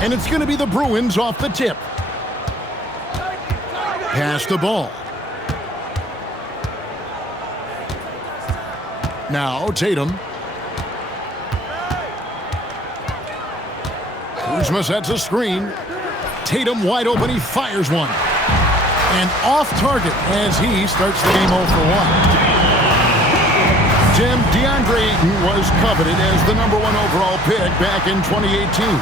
And it's going to be the Bruins off the tip. Pass the ball. Now Tatum. Kuzma sets a screen. Tatum wide open. He fires one. And off target as he starts the game 0 for 1. Tim, DeAndre Ayton was coveted as the #1 overall pick back in 2018.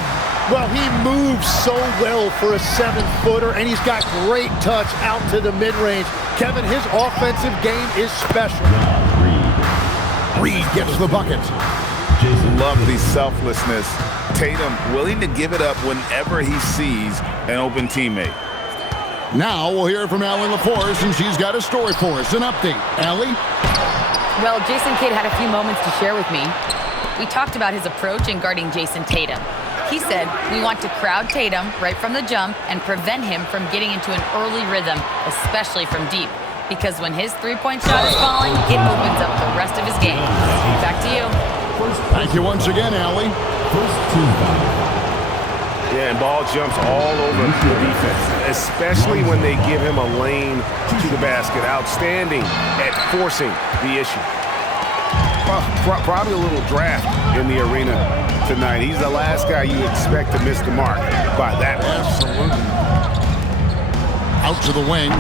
Well, he moves so well for a 7-footer, and he's got great touch out to the mid-range. Kevin, his offensive game is special. Reed gets the bucket. Lovely selflessness. Tatum willing to give it up whenever he sees an open teammate. Now we'll hear from Allie LaForce, and she's got a story for us. An update. Allie? Well, Jason Kidd had a few moments to share with me. We talked about his approach in guarding Jason Tatum. He said, we want to crowd Tatum right from the jump and prevent him from getting into an early rhythm, especially from deep. Because when his three-point shot is falling, it opens up the rest of his game. Back to you. Thank you once again, Allie. Yeah, and ball jumps all over the defense, especially when they give him a lane to the basket. Outstanding at forcing the issue. Probably a little draft in the arena tonight. He's the last guy you expect to miss the mark by that much. Absolutely. Out to the wing.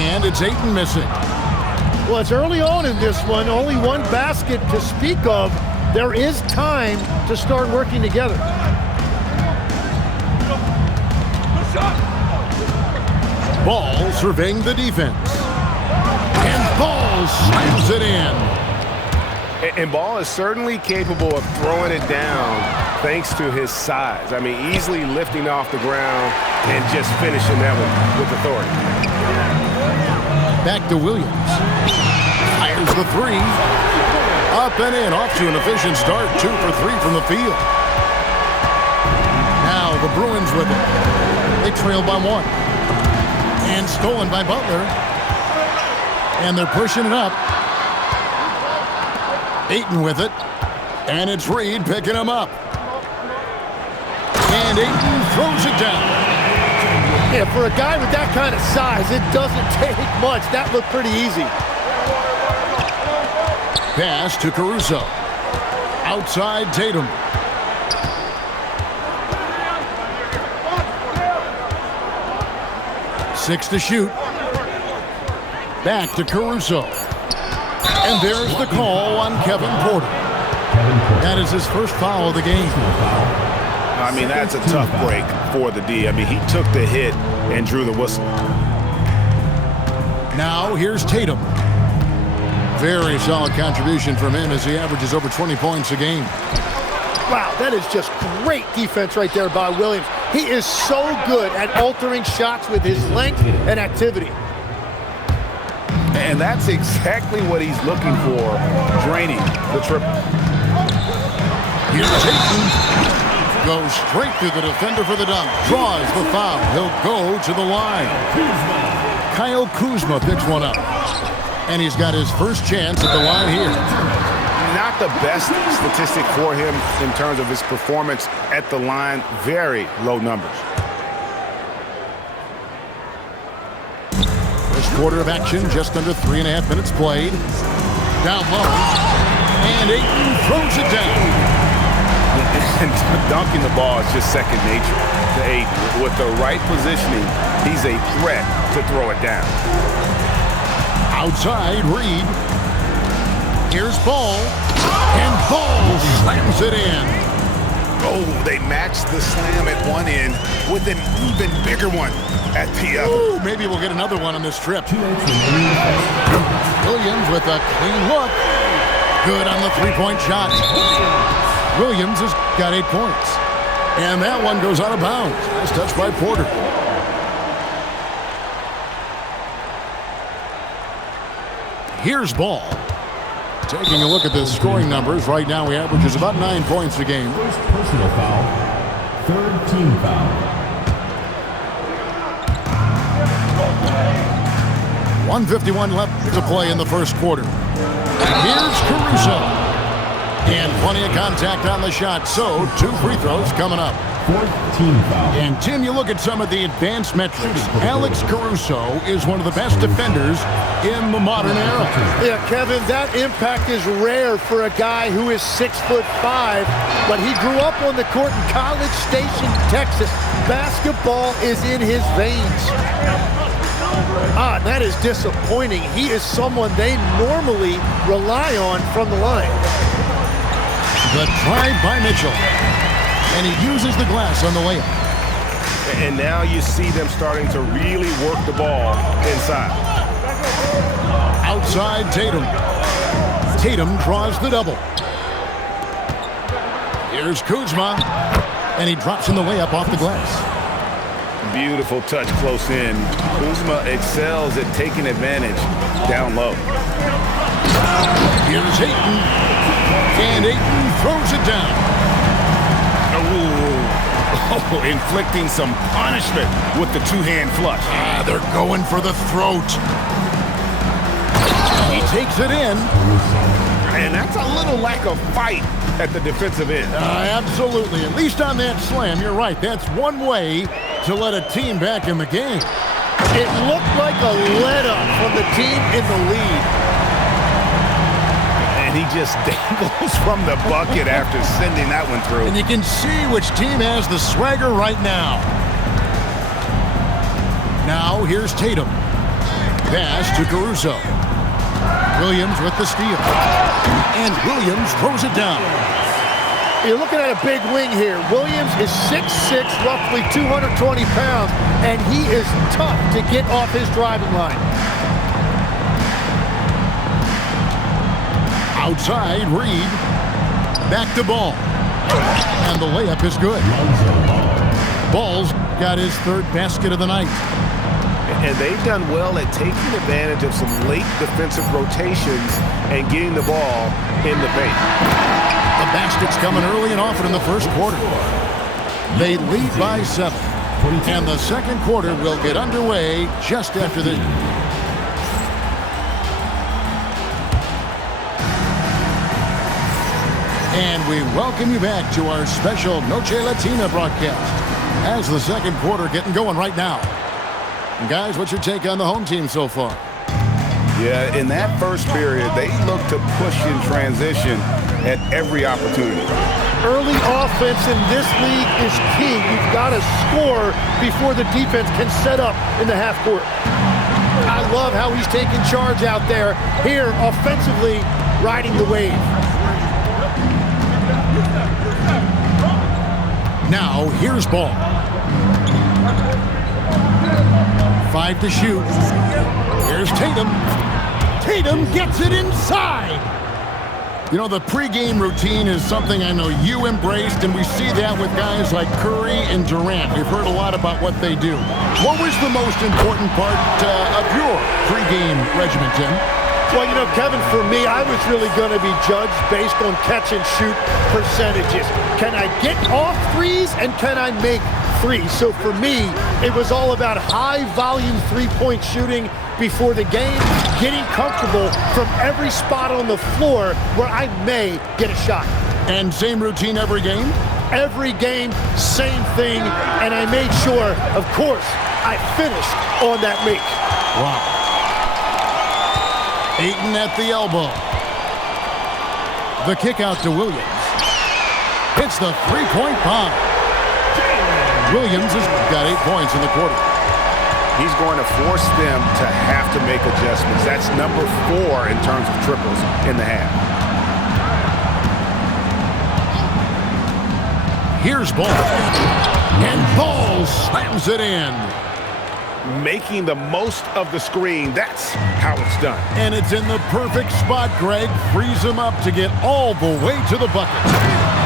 And it's Ayton missing. Well, it's early on in this one. Only one basket to speak of. There is time to start working together. Ball surveying the defense. And Ball slams it in. And Ball is certainly capable of throwing it down thanks to his size. I mean, easily lifting off the ground and just finishing that one with authority. Back to Williams. Fires the three. Up and in. Off to an efficient start. 2 for 3 from the field. Now the Bruins with it. They trail by 1. And stolen by Butler. And they're pushing it up. Ayton with it. And it's Reed picking him up. And Ayton throws it down. Yeah, for a guy with that kind of size, it doesn't take much. That looked pretty easy. Pass to Caruso. Outside Tatum. Six to shoot. Back to Caruso. And there's the call on Kevin Porter. That is his first foul of the game. I mean, that's a tough break for the D. I mean, he took the hit and drew the whistle. Now here's Tatum. Very solid contribution from him as he averages over 20 points a game. Wow, that is just great defense right there by Williams. He is so good at altering shots with his length and activity. And that's exactly what he's looking for, draining the triple. Here's Ayton. Goes straight through the defender for the dunk. Draws the foul. He'll go to the line. Kyle Kuzma picks one up. And he's got his first chance at the line here. Not the best statistic for him in terms of his performance at the line. Very low numbers. First quarter of action, just under 3.5 minutes played. Down low. And Ayton throws it down. And dunking the ball is just second nature to Ayton. With the right positioning, he's a threat to throw it down. Outside, Reed. Here's Ball. And Ball slams it in. Oh, they matched the slam at one end with an even bigger one at the other. Ooh, maybe we'll get another one on this trip. Williams with a clean look. Good on the three-point shot. Williams has got 8 points. And that one goes out of bounds. Nice touch by Porter. Here's Ball. Taking a look at the scoring numbers. Right now he averages about 9 points a game. First personal foul. Third team foul. 1:51 left to play in the first quarter. Here's Caruso. And plenty of contact on the shot, so 2 free throws coming up. 14 foul. And, Tim, you look at some of the advanced metrics. Alex Caruso is one of the best defenders in the modern era. Yeah, Kevin, that impact is rare for a guy who is 6'5", but he grew up on the court in College Station, Texas. Basketball is in his veins. That is disappointing. He is someone they normally rely on from the line. The drive by Mitchell. And he uses the glass on the layup. And now you see them starting to really work the ball inside. Outside Tatum. Tatum draws the double. Here's Kuzma. And he drops in the layup off the glass. Beautiful touch close in. Kuzma excels at taking advantage down low. Here's Ayton. And Ayton throws it down. Oh, inflicting some punishment with the two-hand flush. They're going for the throat. He takes it in. And that's a little lack of fight at the defensive end. Absolutely. At least on that slam, you're right. That's one way to let a team back in the game. It looked like a let-up from the team in the lead. And he just dangles from the bucket after sending that one through. And you can see which team has the swagger right now. Now here's Tatum. Pass to Caruso. Williams with the steal. And Williams throws it down. You're looking at a big wing here. Williams is 6'6", roughly 220 pounds, and he is tough to get off his driving line. Outside, Reed. Back to Ball. And the layup is good. Ball's got his third basket of the night. And they've done well at taking advantage of some late defensive rotations and getting the ball in the paint. The basket's coming early and often in the first quarter. They lead by 7. And the second quarter will get underway just after this. And we welcome you back to our special Noche Latina broadcast as the second quarter getting going right now. And guys, what's your take on the home team so far? Yeah, in that first period, they look to push in transition at every opportunity. Early offense in this league is key. You've got to score before the defense can set up in the half court. I love how he's taking charge out there. Here, offensively, riding the wave. Now, here's Ball. 5 to shoot. Here's Tatum. Tatum gets it inside. You know, the pregame routine is something I know you embraced, and we see that with guys like Curry and Durant. We've heard a lot about what they do. What was the most important part of your pregame regimen, Tim? Well, you know, Kevin, for me, I was really going to be judged based on catch-and-shoot percentages. Can I get off threes, and can I make threes? So for me, it was all about high-volume three-point shooting before the game, getting comfortable from every spot on the floor where I may get a shot. And same routine every game? Every game, same thing, and I made sure, of course, I finished on that make. Wow. Ayton at the elbow. The kick out to Williams. Hits the three-point bomb. Williams has got 8 points in the quarter. He's going to force them to have to make adjustments. That's number 4 in terms of triples in the half. Here's Ball. And Ball slams it in. Making the most of the screen. That's how it's done. And it's in the perfect spot, Greg. Frees him up to get all the way to the bucket.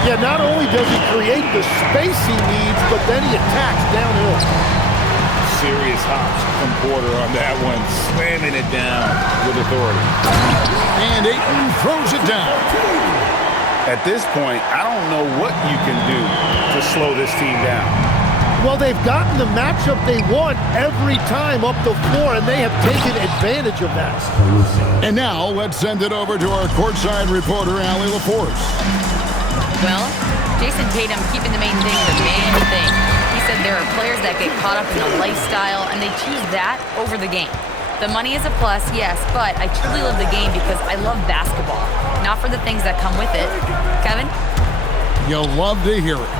Yeah, not only does he create the space he needs, but then he attacks downhill. Serious hops from Porter on that one, slamming it down with authority. And Ayton throws it down. At this point, I don't know what you can do to slow this team down. Well, they've gotten the matchup they want every time up the floor, and they have taken advantage of that. And now, let's send it over to our courtside reporter, Allie LaForce. Well, Jason Tatum keeping the main thing the main thing. He said there are players that get caught up in the lifestyle and they choose that over the game. The money is a plus, yes, but I truly love the game because I love basketball, not for the things that come with it. Kevin? You'll love to hear it.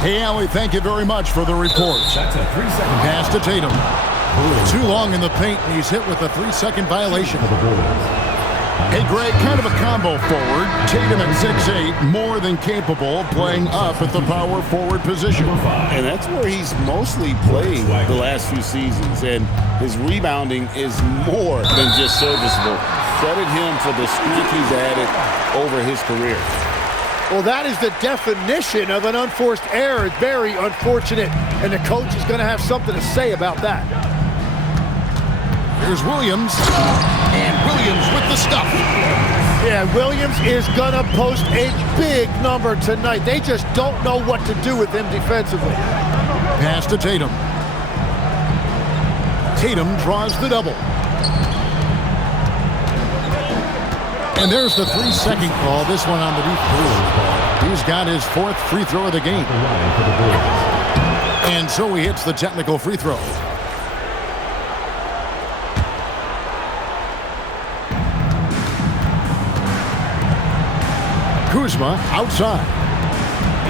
Hey, Allie, thank you very much for the report. That's a 3-second Pass to Tatum. Too long in the paint, and he's hit with a 3-second violation. for the Bulls. Hey, Greg, kind of a combo forward. Tatum at 6'8", more than capable of playing up at the power forward position. And that's where he's mostly played the last few seasons. And his rebounding is more than just serviceable. Credit him for the strength he's added over his career. Well, that is the definition of an unforced error. It's very unfortunate, and the coach is going to have something to say about that. Here's Williams, and Williams with the stuff. Yeah, Williams is going to post a big number tonight. They just don't know what to do with him defensively. Pass to Tatum. Tatum draws the double. And there's the 3-second call. This one on the deep. He's got his 4th free throw of the game. And so he hits the technical free throw. Kuzma outside.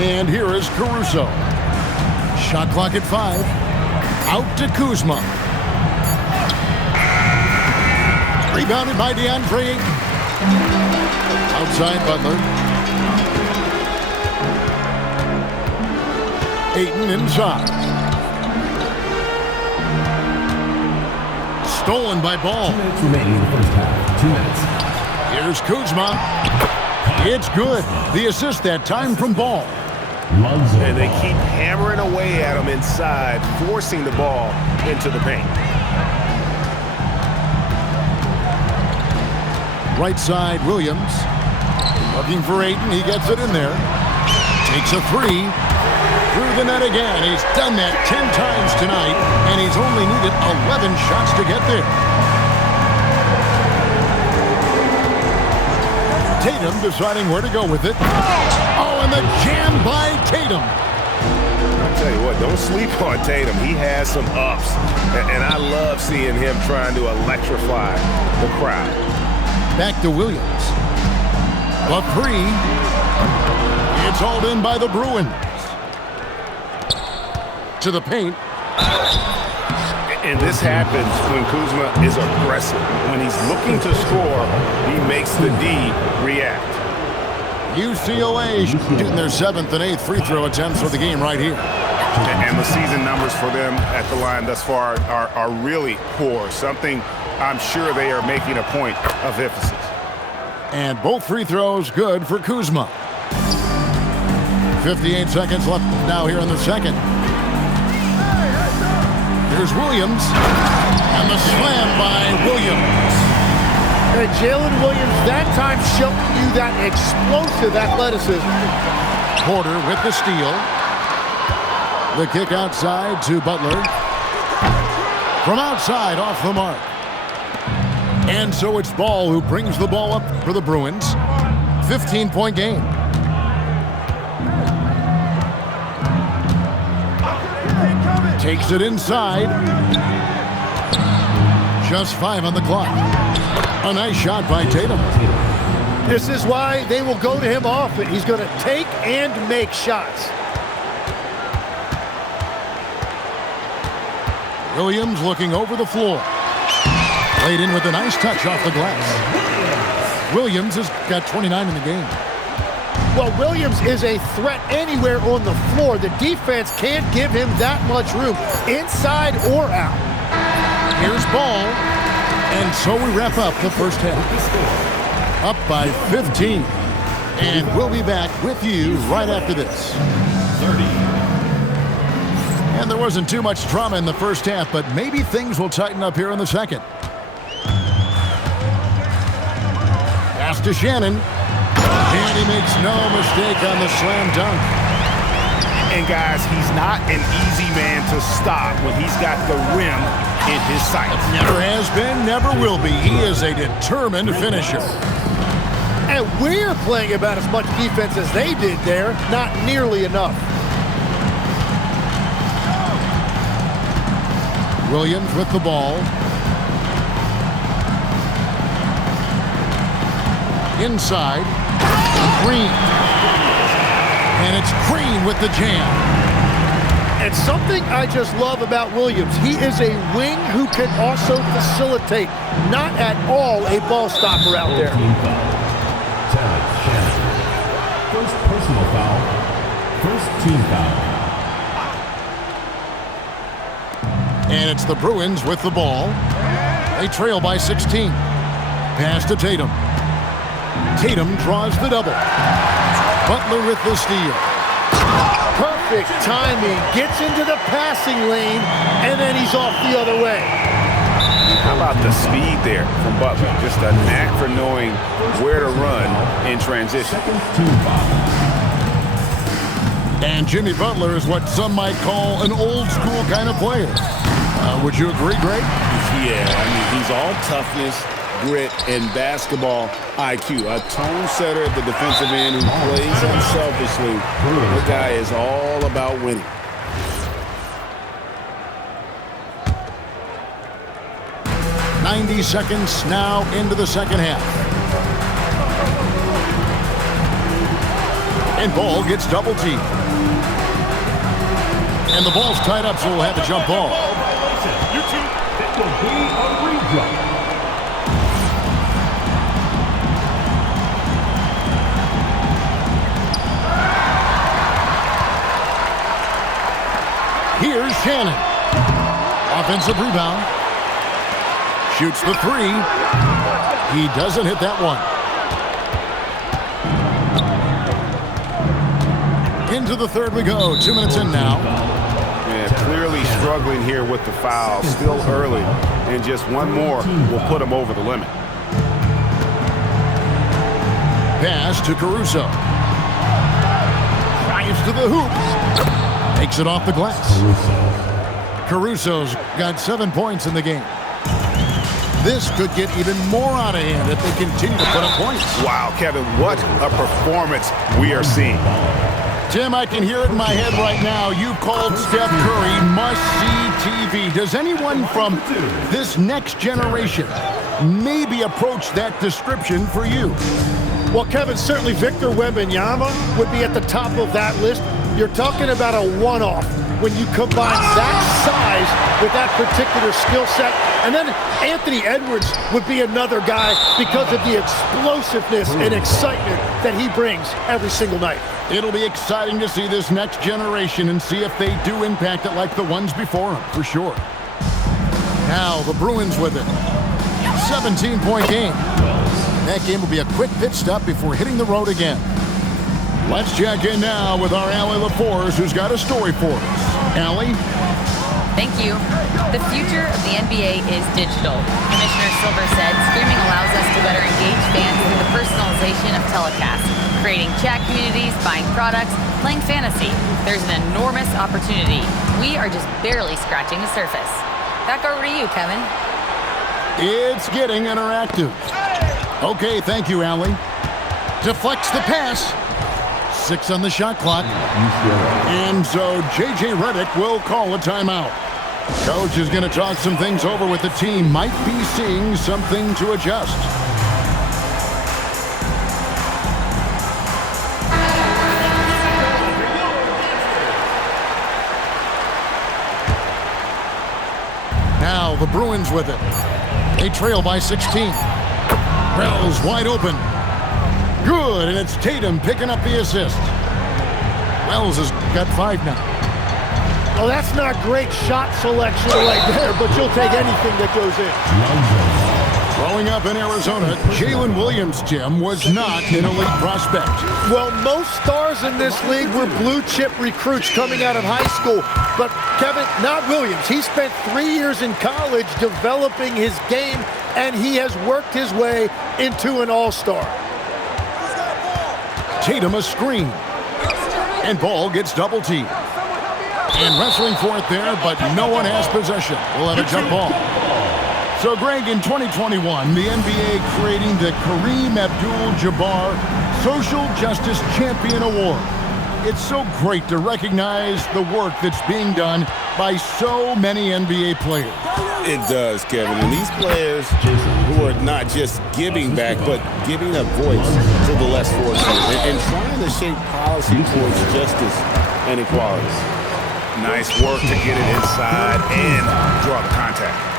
And here is Caruso. Shot clock at 5. Out to Kuzma. Rebounded by DeAndre Ayton. Outside Butler. Ayton inside. Stolen by Ball. 2 minutes remaining in the first half. 2 minutes. Here's Kuzma. It's good. The assist that time from Ball. And they keep hammering away at him inside, forcing the ball into the paint. Right side, Williams. Looking for Ayton. He gets it in there. Takes a 3. Through the net again. He's done that 10 times tonight, and he's only needed 11 shots to get there. Tatum deciding where to go with it. Oh, and the jam by Tatum. I'll tell you what, don't sleep on Tatum. He has some ups, and I love seeing him trying to electrify the crowd. Back to Williams. The 3. It's hauled in by the Bruins. To the paint. And this happens when Kuzma is aggressive. When he's looking to score, he makes the D react. UCLA shooting their 7th and 8th free throw attempts for the game right here. And the season numbers for them at the line thus far are really poor. Something I'm sure they are making a point of emphasis. And both free throws good for Kuzma. 58 seconds left now here in the second. Here's Williams. And the slam by Williams. And Jalen Williams that time showing you that explosive athleticism. Porter with the steal. The kick outside to Butler. From outside, off the mark. And so it's Ball who brings the ball up for the Bruins. 15-point game. Takes it inside. Just 5 on the clock. A nice shot by Tatum. This is why they will go to him often. He's going to take and make shots. Williams looking over the floor. Laid in with a nice touch off the glass. Williams has got 29 in the game. Well, Williams is a threat anywhere on the floor. The defense can't give him that much room, inside or out. Here's Ball. And so we wrap up the first half. Up by 15. And we'll be back with you right after this. 30. And there wasn't too much drama in the first half, but maybe things will tighten up here in the second. Pass to Shannon. And he makes no mistake on the slam dunk. And guys, he's not an easy man to stop when he's got the rim in his sights. Never has been, never will be. He is a determined finisher. And we're playing about as much defense as they did there. Not nearly enough. Williams with the ball. Inside. Green. And it's Green with the jam. And something I just love about Williams, he is a wing who can also facilitate. Not at all a ball stopper out there. First personal foul. First team foul. And it's the Bruins with the ball. They trail by 16. Pass to Tatum. Tatum draws the double. Butler with the steal. Perfect timing. Gets into the passing lane, and then he's off the other way. How about the speed there from Butler? Just a knack for knowing where to run in transition. And Jimmy Butler is what some might call an old school kind of player. Would you agree, Greg? Yeah, I mean, he's all toughness, grit, and basketball IQ. A tone setter at the defensive end who plays unselfishly. The guy is all about winning. "90 seconds now into the second half. And Ball gets double teamed. And the ball's tied up, so we'll have a jump ball. That will be a redraw. Here's Shannon. Offensive rebound. Shoots the three. He doesn't hit that one. Into the third we go. 2 minutes in now. Yeah, clearly struggling here with the foul. Still early. And just one more will put him over the limit. Pass to Caruso. Drives to the hoop. Takes it off the glass. Caruso's got 7 points in the game. This could get even more out of hand if they continue to put up points. Wow, Kevin, what a performance we are seeing. Tim, I can hear it in my head right now. You called Steph Curry must-see TV. Does anyone from this next generation maybe approach that description for you? Well, Kevin, certainly Victor Wembanyama would be at the top of that list. You're talking about a one-off when you combine that size with that particular skill set. And then Anthony Edwards would be another guy because of the explosiveness and excitement that he brings every single night. It'll be exciting to see this next generation and see if they do impact it like the ones before them, for sure. Now the Bruins with it. 17-point game. That game will be a quick pit stop before hitting the road again. Let's check in now with our Allie LaForce, who's got a story for us. Allie? Thank you. The future of the NBA is digital. Commissioner Silver said streaming allows us to better engage fans through the personalization of telecasts, creating chat communities, buying products, playing fantasy. There's an enormous opportunity. We are just barely scratching the surface. Back over to you, Kevin. It's getting interactive. Okay, thank you, Allie. Deflects the pass. 6 on the shot clock. And so J.J. Redick will call a timeout. Coach is going to talk some things over with the team. Might be seeing something to adjust. Now the Bruins with it. They trail by 16. Wells wide open. Good, and it's Tatum picking up the assist. Wells has got 5 now. Oh, that's not great shot selection right there, but you'll take anything that goes in. Growing up in Arizona, Jalen Williams, Tim, was not an elite prospect. Well, most stars in this league were blue-chip recruits coming out of high school. But, Kevin, not Williams. He spent 3 years in college developing his game, and he has worked his way into an all-star. Tatum a screen. And Ball gets double teamed. And wrestling for it there, but no one has possession. We'll have a jump ball. So, Greg, in 2021, the NBA creating the Kareem Abdul-Jabbar Social Justice Champion Award. It's so great to recognize the work that's being done by so many NBA players. It does, Kevin. And these players who are not just giving back, but giving a voice to the less fortunate and trying to shape policy towards justice and equality. Nice work to get it inside and draw the contact.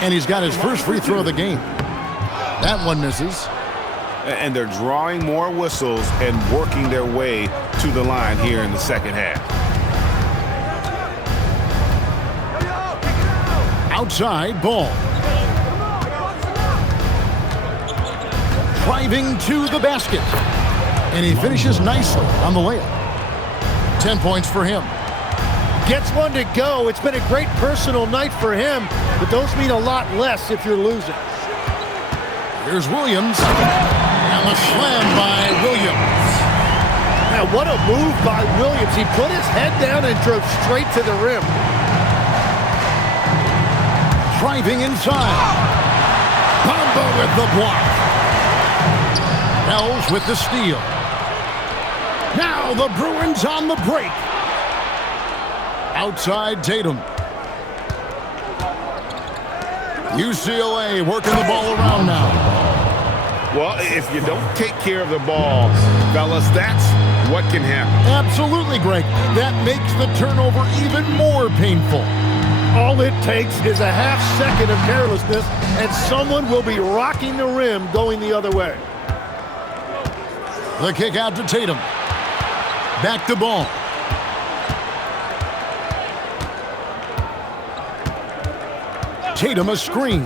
And he's got his first free throw of the game. That one misses. And they're drawing more whistles and working their way to the line here in the second half. Outside ball. Driving to the basket. And he finishes nicely on the layup. 10 points for him. Gets one to go. It's been a great personal night for him, but those mean a lot less if you're losing. Here's Williams. And the slam by Williams. Now, what a move by Williams. He put his head down and drove straight to the rim. Driving inside. Bamba with the block. Wells with the steal. Now the Bruins on the break. Outside Tatum. UCLA working the ball around now. Well, if you don't take care of the ball, fellas, that's what can happen. Absolutely, Greg. That makes the turnover even more painful. All it takes is a half second of carelessness, and someone will be rocking the rim going the other way. The kick out to Tatum. Back to ball. Tatum a screen.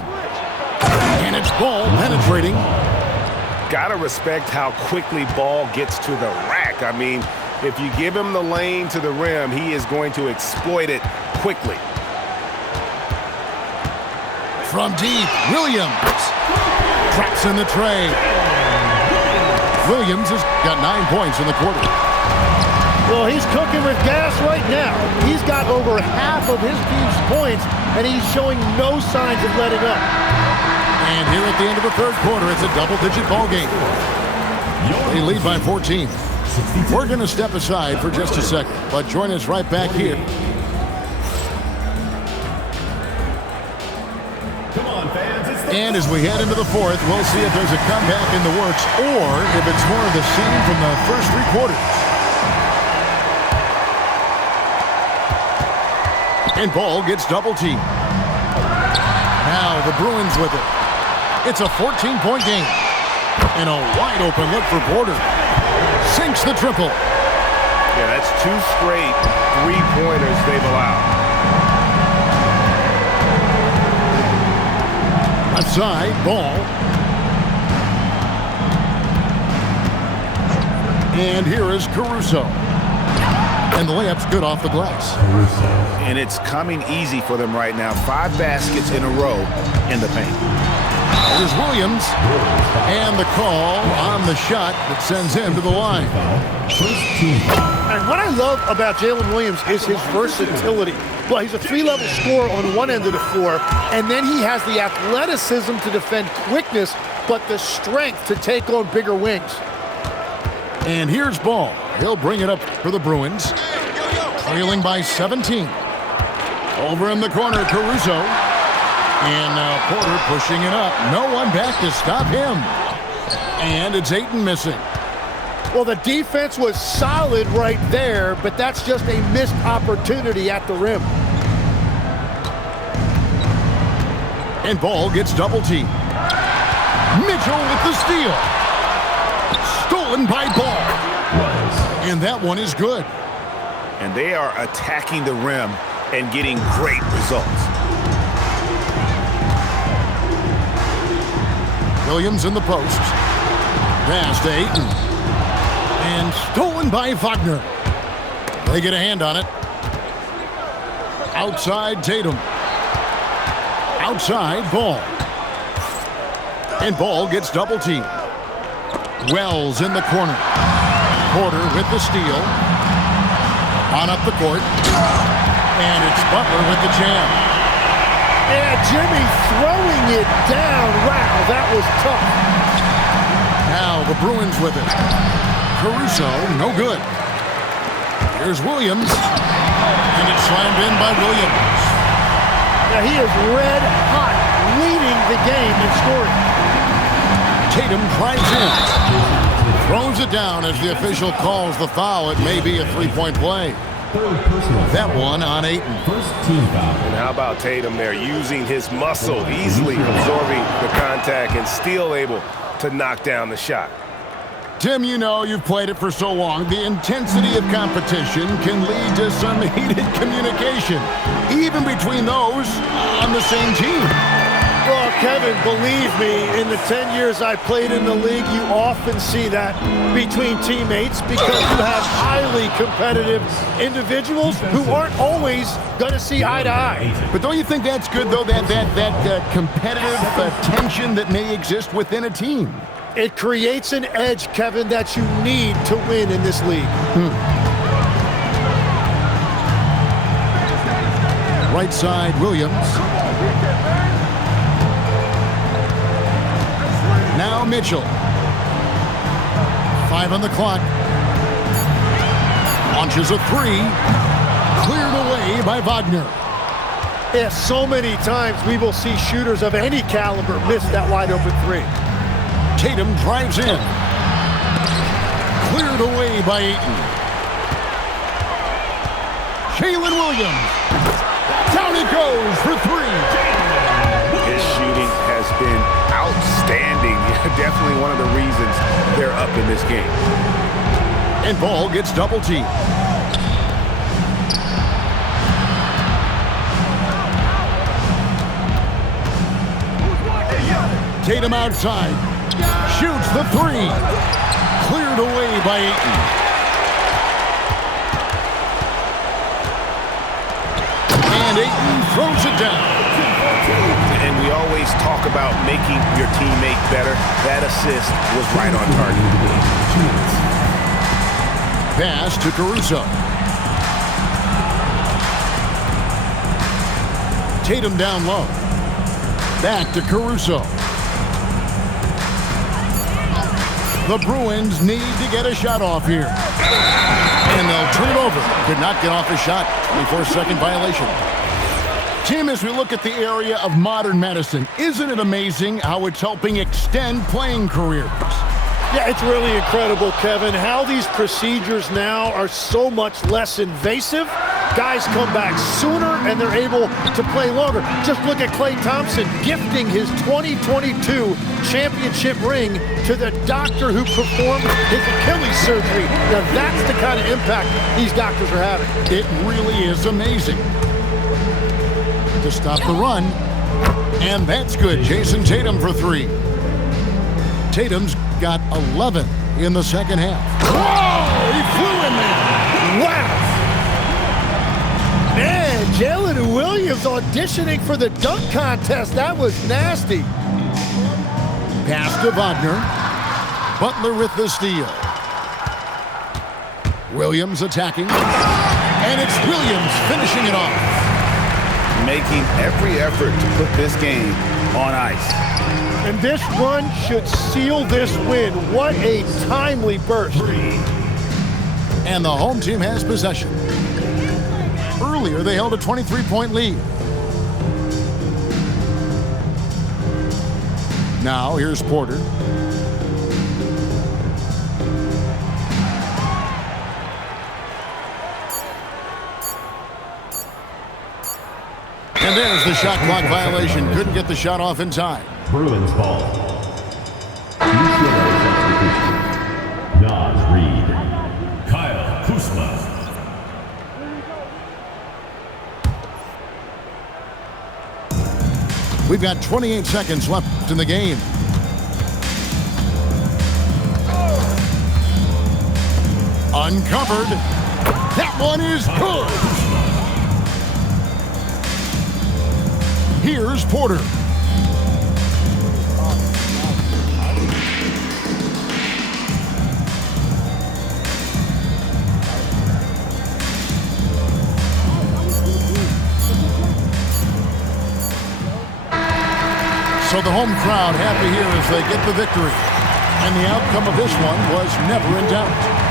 And it's ball penetrating. Gotta respect how quickly ball gets to the rack. I mean, if you give him the lane to the rim, he is going to exploit it quickly. From deep, Williams. Traps in the tray. Williams has got 9 points in the quarter. Well, he's cooking with gas right now. He's got over half of his team's points, and he's showing no signs of letting up. And here at the end of the third quarter, it's a double-digit ball game. They lead by 14. We're going to step aside for just a second, but join us right back here. And as we head into the fourth, we'll see if there's a comeback in the works or if it's more of the same from the first three quarters. And ball gets double teamed. Now the Bruins with it. It's a 14-point game. And a wide open look for Porter. Sinks the triple. Yeah, that's 2 straight three-pointers they've allowed. Outside ball. And here is Caruso. And the layup's good off the glass. And it's coming easy for them right now. 5 baskets in a row in the paint. There's Williams. And the call on the shot that sends him to the line. And what I love about Jalen Williams is his versatility. Well, he's a 3-level scorer on one end of the floor, and then he has the athleticism to defend quickness, but the strength to take on bigger wings. And here's ball. He'll bring it up for the Bruins. Trailing by 17. Over in the corner, Caruso. And now Porter pushing it up. No one back to stop him. And it's Ayton missing. Well, the defense was solid right there, but that's just a missed opportunity at the rim. And ball gets double teamed. Mitchell with the steal. Stolen by Ball. And that one is good. And they are attacking the rim and getting great results. Williams in the post. Pass to Ayton. And stolen by Wagner. They get a hand on it. Outside Tatum. Outside Ball. And Ball gets double teamed. Wells in the corner. Porter with the steal. On up the court. And it's Butler with the jam. And Jimmy throwing it down. Wow, that was tough. Now the Bruins with it. Caruso, no good. Here's Williams. And it's slammed in by Williams. Now he is red hot, leading the game in scoring. Tatum drives in. Throws it down as the official calls the foul. It may be a three-point play. That one on Ayton. First team foul. And how about Tatum there, using his muscle, easily absorbing the contact and still able to knock down the shot. Tim, you know you've played it for so long. The intensity of competition can lead to some heated communication, even between those on the same team. Well, Kevin, believe me, in the 10 years I played in the league, you often see that between teammates because you have highly competitive individuals who aren't always going to see eye to eye. But don't you think that's good, though, that competitive tension that may exist within a team? It creates an edge, Kevin, that you need to win in this league. Right side, Williams. Now Mitchell. 5 on the clock. Launches a three. Cleared away by Wagner. Yeah, so many times we will see shooters of any caliber miss that wide open three. Tatum drives in. Cleared away by Ayton. Jalen Williams. Down he goes for three. His shooting has been outstanding. Definitely one of the reasons they're up in this game. And ball gets double teamed. Tatum outside. Shoots the three. Cleared away by Ayton. And Ayton throws it down. And we always talk about making your teammate better. That assist was right on target. Pass to Caruso. Tatum down low. Back to Caruso. The Bruins need to get a shot off here. And they'll turn it over. Could not get off a shot. 24-second violation. Tim, as we look at the area of modern medicine, isn't it amazing how it's helping extend playing careers? Yeah, it's really incredible, Kevin, how these procedures now are so much less invasive. Guys come back sooner and they're able to play longer. Just look at Klay Thompson gifting his 2022 championship ring to the doctor who performed his Achilles surgery. Now that's the kind of impact these doctors are having. It really is amazing. To stop the run. And that's good. Jason Tatum for three. Tatum's got 11 in the second half. Whoa! He flew in there. Wow! Man, Jalen Williams auditioning for the dunk contest. That was nasty. Pass to Wagner. Butler with the steal. Williams attacking. And it's Williams finishing it off. Making every effort to put this game on ice. And this run should seal this win. What a timely burst. And the home team has possession. Earlier, they held a 23-point lead. Now, here's Porter. And there's the shot clock violation. Couldn't get the shot off in time. Bruins ball. Nas Reed. Kyle Kuzma. We've got 28 seconds left in the game. Uncovered. That one is good. Here's Porter. So the home crowd happy here as they get the victory. And the outcome of this one was never in doubt.